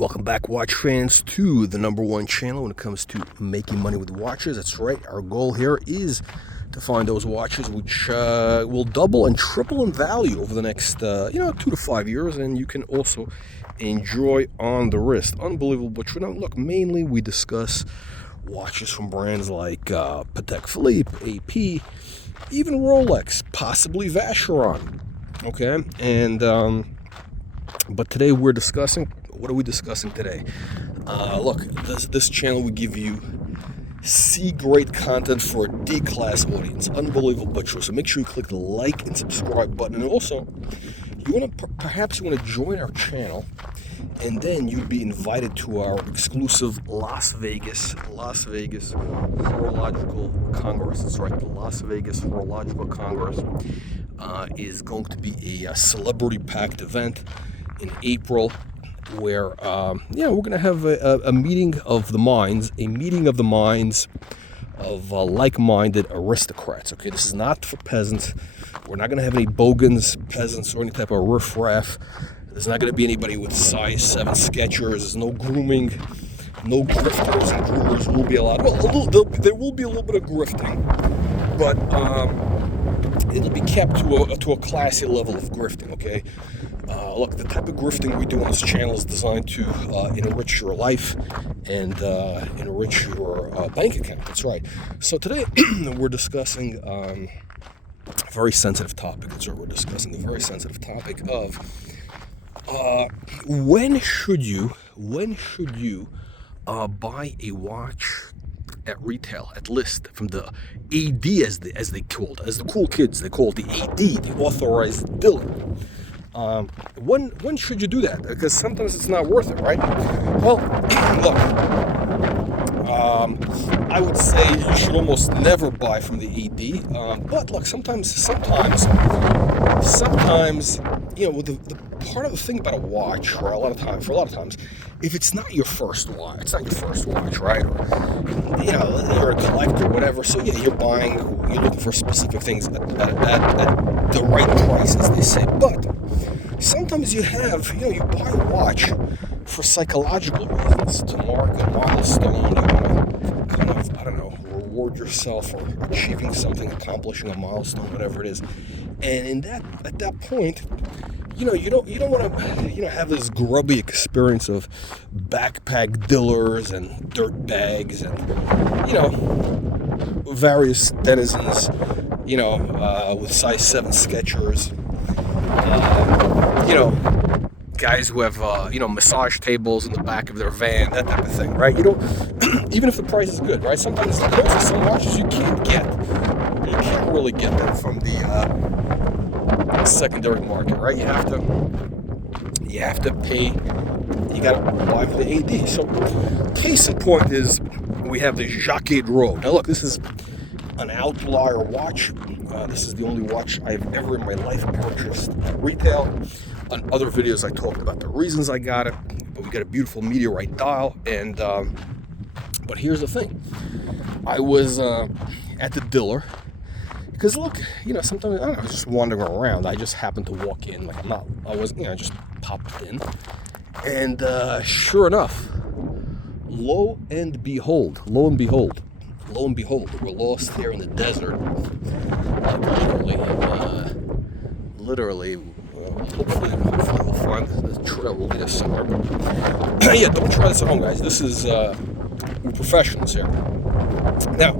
Welcome back, watch fans, to the #1 channel when it comes to making money with watches. That's right. Our goal here is to find those watches which will double and triple in value over the next 2 to 5 years, and you can also enjoy on the wrist. Unbelievable. But look, mainly we discuss watches from brands like Patek Philippe, AP, even Rolex, possibly Vacheron. Okay, and but today we're discussing. What are we discussing today? Look, this channel will give you C-grade content for a D-class audience. Unbelievable butcher. So make sure you click the like and subscribe button. And also, perhaps you want to join our channel, and then you'd be invited to our exclusive Las Vegas Horological Congress. That's right, the Las Vegas Horological Congress is going to be a celebrity-packed event in April, where we're going to have a meeting of the minds, of like-minded aristocrats. Okay, this is not for peasants. We're not going to have any bogans, peasants, or any type of riffraff. There's not going to be anybody with size 7 Skechers. There's no grooming, no grifters and groomers will be allowed. Well, there will be a little bit of grifting, but it'll be kept to a classy level of grifting. Okay. Look, the type of grifting we do on this channel is designed to enrich your life and enrich your bank account. That's right. So today we're discussing a very sensitive topic. That's right. We're discussing a very sensitive topic of when should you buy a watch at retail, at list, from the AD, as the cool kids, they call it the AD, the authorized dealer. When should you do that? Because sometimes it's not worth it, right? Well, look, I would say you should almost never buy from the AD. But look, sometimes, the part of the thing about a watch, for a lot of times, if it's not your first watch, right? Or, you're a collector, whatever. So yeah, you're looking for specific things at the right price, as they say. But sometimes you buy a watch for psychological reasons, to mark a milestone. You want to kind of, reward yourself for achieving something, accomplishing a milestone, whatever it is. And at that point, you don't want to have this grubby experience of backpack dealers and dirt bags and various denizens with size 7 Skechers, guys who have massage tables in the back of their van, that type of thing, right? You don't even if the price is good, right? Sometimes those are some watches you can't really get them from the secondary market, right? You have to pay. You got to buy for the AD. So case in point is we have the Jacquard Road. Now look, this is an outlier watch. This is the only watch I've ever in my life purchased at retail. On other videos I talked about the reasons I got it, but we got a beautiful meteorite dial. And but here's the thing, I was at the dealer. Because look, sometimes I was just wandering around. I just happened to walk in, I just popped in, and sure enough, lo and behold, we're lost here in the desert. Literally. Hopefully we'll find the trail will lead us somewhere. But yeah, don't try this at home, guys. This is we're professionals here. Now,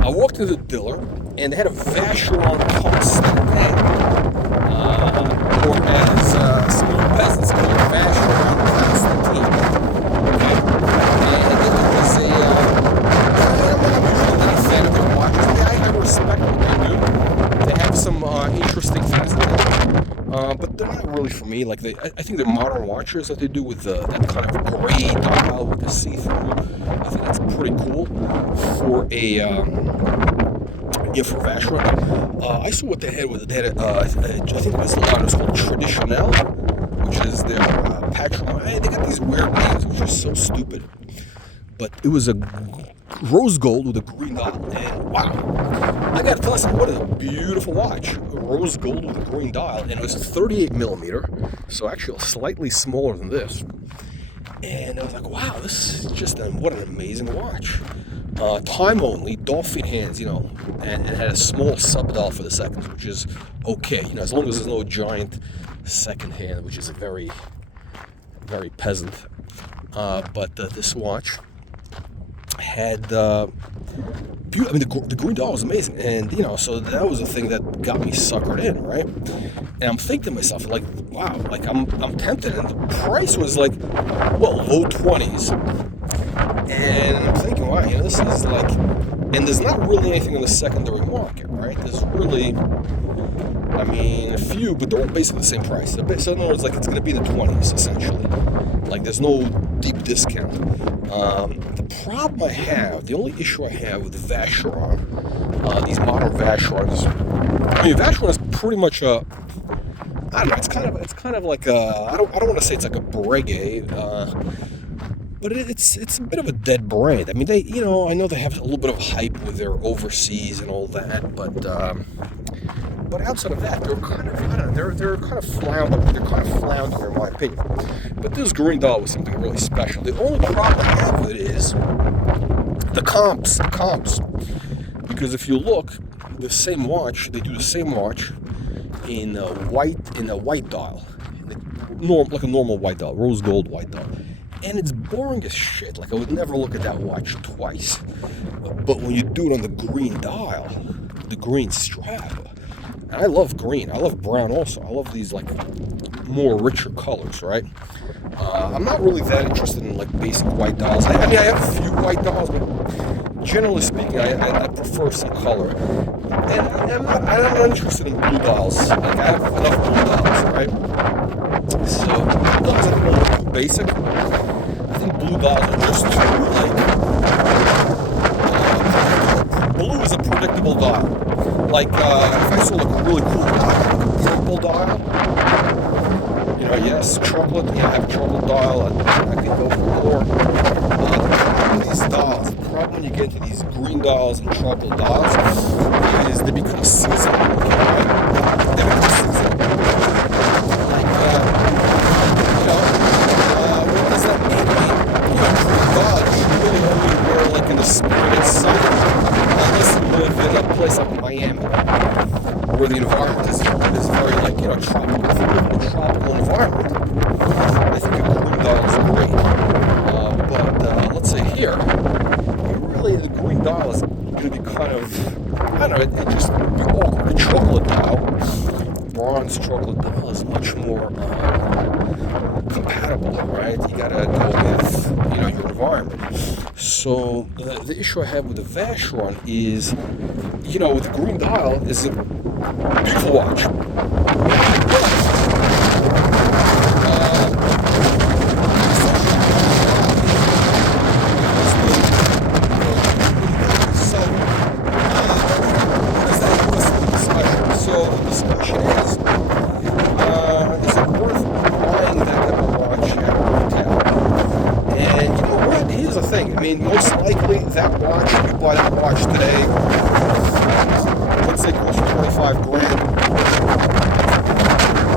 I walked into the dealer, and they had a Vacheron Constant, or as some of the peasants call it, Vacheron Constantine. Okay? And it was I'm not usually a fan of their watches. I respect what they do. They have some interesting things in there. But they're not really for me. Like I think they're modern watches that they do with that kind of gray dial with the see-through. I think that's pretty cool for for Vacheron. I saw what they had with it. They had I think it was the line was called Traditionnel, which is their patrimony. They got these weird names, which are so stupid. But it was a rose gold with a green dial, and wow, I gotta tell you something, what a beautiful watch. Rose gold with a green dial, and it was 38 millimeter, so actually slightly smaller than this. And I was like, wow, this is just what an amazing watch. Time only, dolphin hands, and it had a small sub-dial for the seconds, which is okay, as long as there's no giant second hand, which is a very, very peasant. But this watch had, the green dial was amazing, and so that was the thing that got me suckered in, right? And I'm thinking to myself, like, wow, like I'm tempted, and the price was like, well, low 20s. And I'm thinking, wow, this is like, and there's not really anything in the secondary market, right? There's really, a few, but they're all basically the same price. So in other words, like, it's going to be in the 20s, essentially. Like, there's no deep discount. The problem I have, the only issue I have with the Vacheron, these modern Vacherons, Vacheron is pretty much a, I don't know, it's kind of like a, I don't want to say it's like a Breguet, but it's a bit of a dead brand. I mean, they, I know they have a little bit of hype with their overseas and all that, but outside of that, they're kind of, I don't know, they're kind of floundering in my opinion. But this green dial was something really special. The only problem I have with it is the comps. Because if you look, the same watch, they do the same watch in a white dial, like a normal white dial, rose gold white dial. And it's boring as shit. Like, I would never look at that watch twice. But when you do it on the green dial, the green strap, and I love green. I love brown also. I love these, like, more richer colors, right? I'm not really that interested in, like, basic white dials. I have a few white dials, but generally speaking, I prefer some color. And I'm not interested in blue dials. Like, I have enough blue dials, right? So, those are a little too basic. I think blue dials are just too, like, blue is a predictable dial. Like, if I saw, like, a really cool dial, like a purple dial, yes, chocolate, I have a chocolate dial, I could go for more. The problem with these dials, the problem when you get into these green dials and chocolate dials, is they become seasonal, right? They become seasonal. Like, what does that mean? God, you really only wear, like, in the spring and summer, unless you live in a place like Miami, where the environment is very, like, tropical. If you live in a tropical environment, I think a green dial is great. But let's say here, really the green dial is going to be kind of, I don't know, it just would be awkward. A chocolate dial, bronze chocolate dial is much more compatible, right? You got to go with, your environment. So the issue I have with the Vacheron is, with the green dial, is a beautiful watch. Most likely that watch, if you buy that watch today, let's say it costs you 25 grand,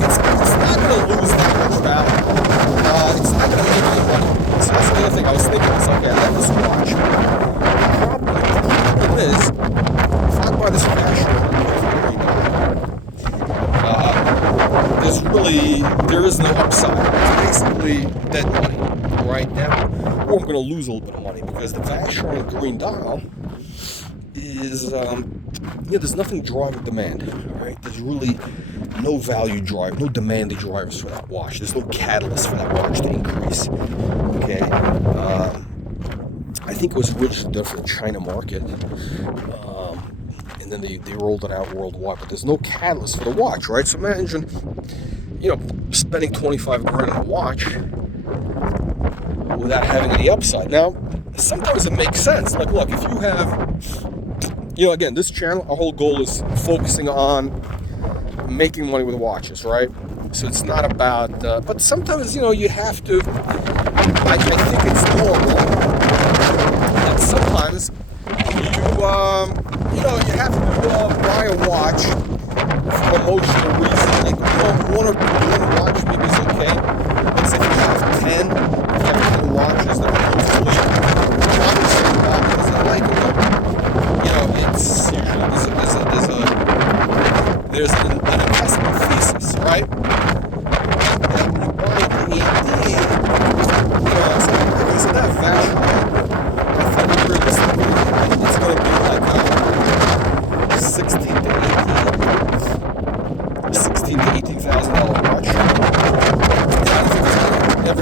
it's not going to lose that much value. It's not going to make any money. So that's the other thing I was thinking. It's okay, I love this watch. The problem is, if I buy this there is no upside. It's basically dead money right now. Or I'm going to lose a little bit of money because the Vacheron green dial is, there's nothing driving demand, right? There's really no value drive, no demand drivers for that watch. There's no catalyst for that watch to increase, okay? I think it was originally done for the China market, and then they rolled it out worldwide, but there's no catalyst for the watch, right? So imagine, spending 25 grand on a watch without having any upside. Now, sometimes it makes sense. Like, look, if you have, again, this channel, our whole goal is focusing on making money with watches, right? So it's not about, but sometimes, you have to, I think it's normal that sometimes you have to buy a watch for emotional reasons. Like, one watch maybe is okay. Let's say if you have 10, if you have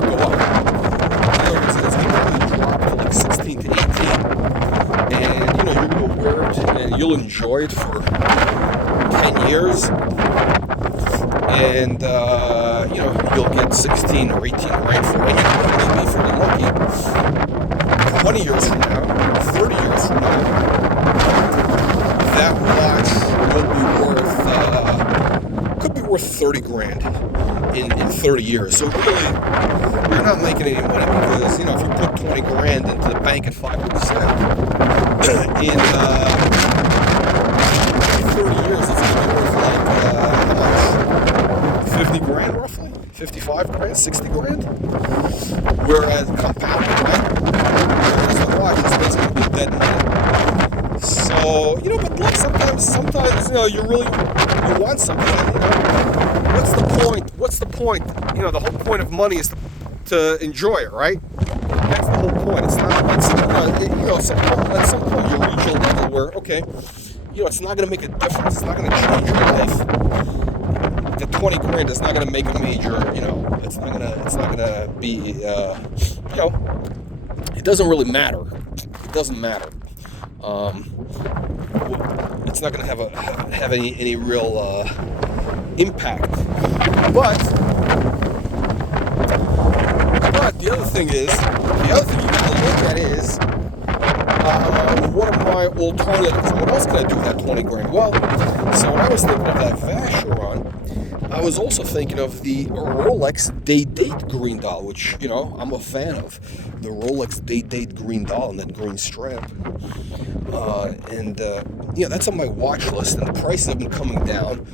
go up. In other words, it's going to probably drop to like 16 to 18. And, you know, you're going to wear it and you'll enjoy it for 10 years. And, you know, you'll get 16 or 18 grand for it. And you can actually be pretty lucky 20 years from now, 30 years from now, that watch will be worth, could be worth 30 grand in 30 years. So really, you're not making any money because, you know, if you put 20 grand into the bank at 5%, in 30 years, it's going to be worth like, how much? 50 grand roughly? 55 grand? 60 grand? Whereas compounded, right? Whereas the watch is basically dead money. So, you know, but look, sometimes, you know, you want something, you know. What's the point? You know, the whole point of money is to enjoy it, right? That's the whole point. It's not, you know, at some point you reach a level where, okay, you know, it's not going to make a difference. It's not going to change your life. The 20 grand is not going to make a major, you know, it's not going to be, you know, it doesn't really matter. It doesn't matter. It's not going to have any real impact. But the other thing you got to look at is what are my alternatives? What else can I do with that 20 grand? Well, so when I was thinking of that Vacheron, I was also thinking of the Rolex Day-Date green dial, which, you know, I'm a fan of. The Rolex Day-Date green dial and that green strap. Yeah, that's on my watch list, and the prices have been coming down.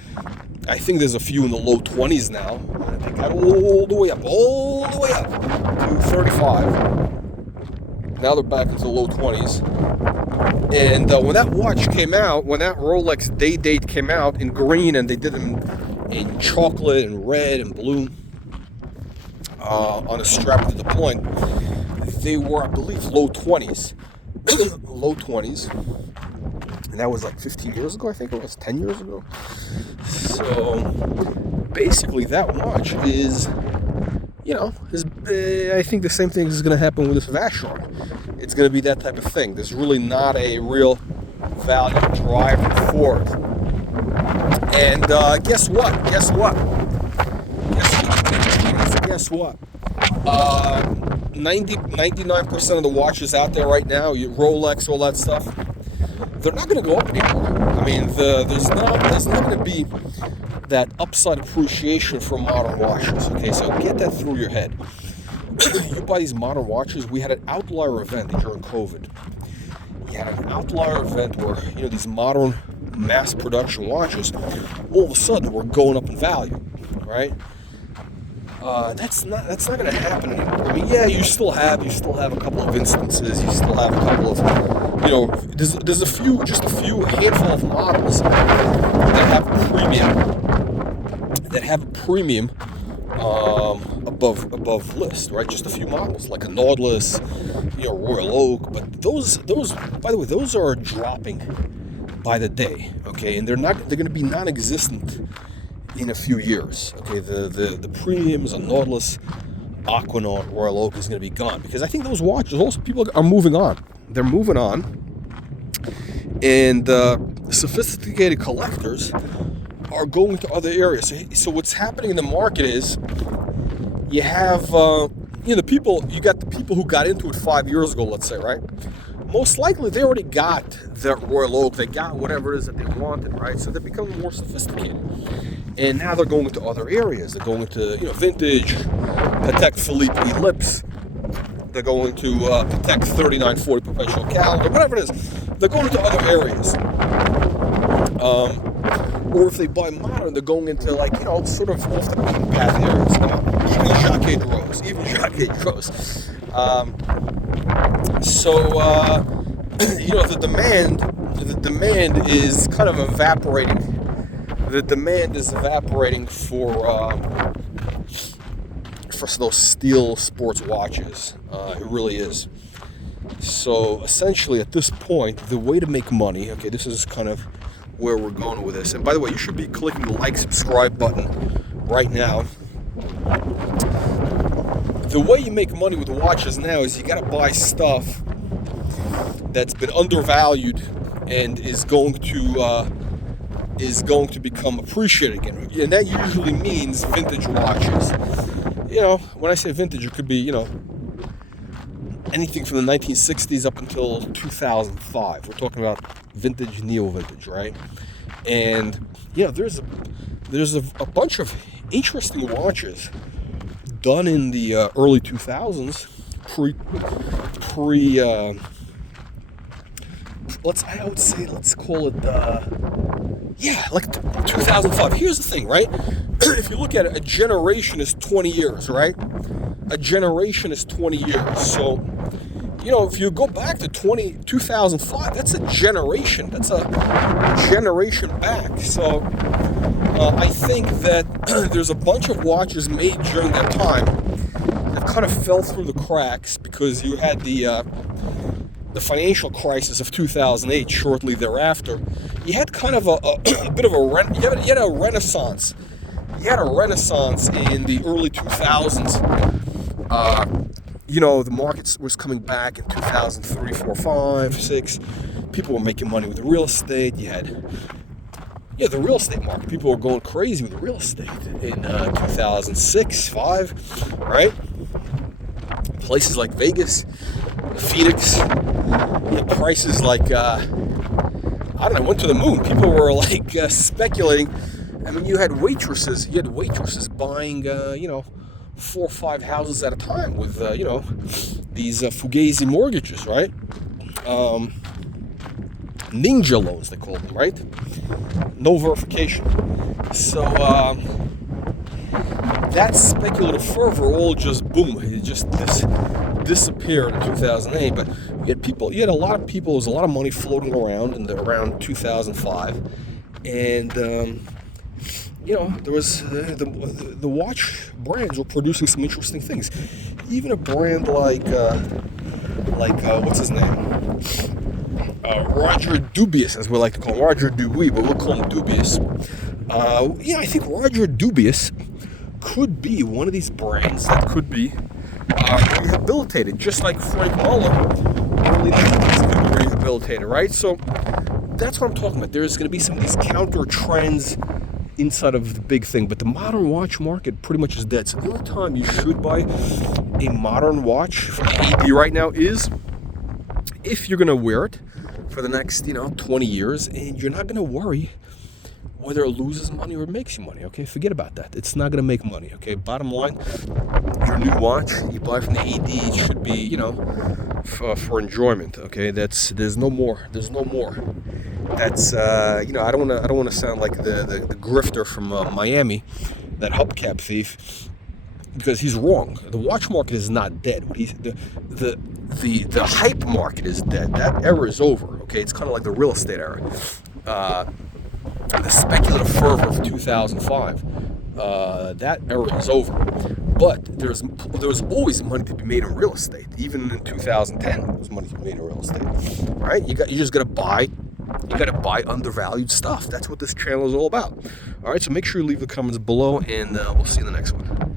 I think there's a few in the low 20s now. They got all the way up to 35. Now they're back into the low 20s. And when that watch came out, when that Rolex Day-Date came out in green, and they did them in chocolate and red and blue on a strap to the point, they were, I believe, low 20s. Low 20s. And that was like 15 years ago, I think it was 10 years ago. So basically that watch is, you know, I think the same thing is going to happen with this Vacheron. It's going to be that type of thing. There's really not a real value driver for it. And guess what? 99% of the watches out there right now, Rolex, all that stuff, they're not going to go up anymore. I mean, there's not going to be that upside appreciation for modern watches. Okay, so get that through your head. You buy these modern watches. We had an outlier event during COVID. You had an outlier event where, you know, these modern mass production watches all of a sudden were going up in value, right? That's not going to happen anymore. I mean, yeah, you still have a couple of instances. You still have a couple of, you know, there's a handful of models that have a premium above list, right? Just a few models, like a Nautilus, you know, Royal Oak. But those, by the way, those are dropping by the day. Okay, and they're going to be non-existent in a few years. Okay, the premiums on Nautilus, Aquanaut, Royal Oak is going to be gone, because I think those watches also, people are moving on. They're moving on, and sophisticated collectors are going to other areas. So what's happening in the market is you have you got the people who got into it 5 years ago, let's say, right? Most likely they already got their Royal Oak, they got whatever it is that they wanted, right? So they're becoming more sophisticated. And now they're going into other areas. They're going to, you know, vintage, Patek Philippe Ellipse. They're going to Patek 3940 perpetual calendar, whatever it is. They're going to other areas. Or if they buy modern, they're going into, like, you know, sort of off the beaten path areas. You know, even Jacques Rose. You know, the demand is kind of evaporating. The demand is evaporating for those steel sports watches. It really is. So essentially, at this point, the way to make money, okay, this is kind of where we're going with this. And by the way, you should be clicking the like, subscribe button right now. the way you make money with watches now is you got to buy stuff that's been undervalued and is going to become appreciated again. And that usually means vintage watches. You know, when I say vintage, it could be, you know, anything from the 1960s up until 2005. We're talking about vintage, neo-vintage, right? And, you know, there's a bunch of interesting watches done in the early 2000s, let's call it, like 2005. Here's the thing, right? If you look at it, a generation is 20 years, right? A generation is 20 years. So, you know, if you go back to 2005, that's a generation. That's a generation back. So, I think that there's a bunch of watches made during that time that kind of fell through the cracks because you had the financial crisis of 2008 shortly thereafter. You had kind of a bit of you had a renaissance. You had a renaissance in the early 2000s. You know, the market was coming back in 2003, 4, 5, 6. People were making money with the real estate. You had the real estate market. People were going crazy with the real estate in 2006, 5, right? Places like Vegas, Phoenix, prices like, I don't know, went to the moon. People were like speculating. I mean, you had waitresses buying, 4 or 5 houses at a time with, these fugazi mortgages, right? Ninja loans, they called them, right? No verification. So, that speculative fervor all just boom, it just disappeared in 2008. But you had a lot of people, there was a lot of money floating around around 2005, and there was the watch brands were producing some interesting things. Even a brand like what's his name? Roger Dubious, as we like to call him, Roger Dubuis, but we'll call him Dubious. I think Roger Dubious could be one of these brands that could be rehabilitated, just like Frank Muller, early 90s, could be rehabilitated, right? So that's what I'm talking about. There's going to be some of these counter trends inside of the big thing, but the modern watch market pretty much is dead. So the only time you should buy a modern watch from AD right now is if you're going to wear it for the next 20 years, and you're not going to worry whether it loses money or it makes you money. Okay, forget about that. It's not going to make money. Okay, bottom line, your new watch you buy from the AD, it should be for enjoyment. Okay, there's no more. That's I don't want to sound like the grifter from Miami, that hubcap thief, because he's wrong. The watch market is not dead. The hype market is dead. That era is over. Okay, it's kind of like the real estate era. The speculative fervor of 2005, that era is over. But there was always money to be made in real estate. Even in 2010, there was money to be made in real estate. Right? You just got to buy. You got to buy undervalued stuff. That's what this channel is all about. All right, so make sure you leave the comments below, and we'll see you in the next one.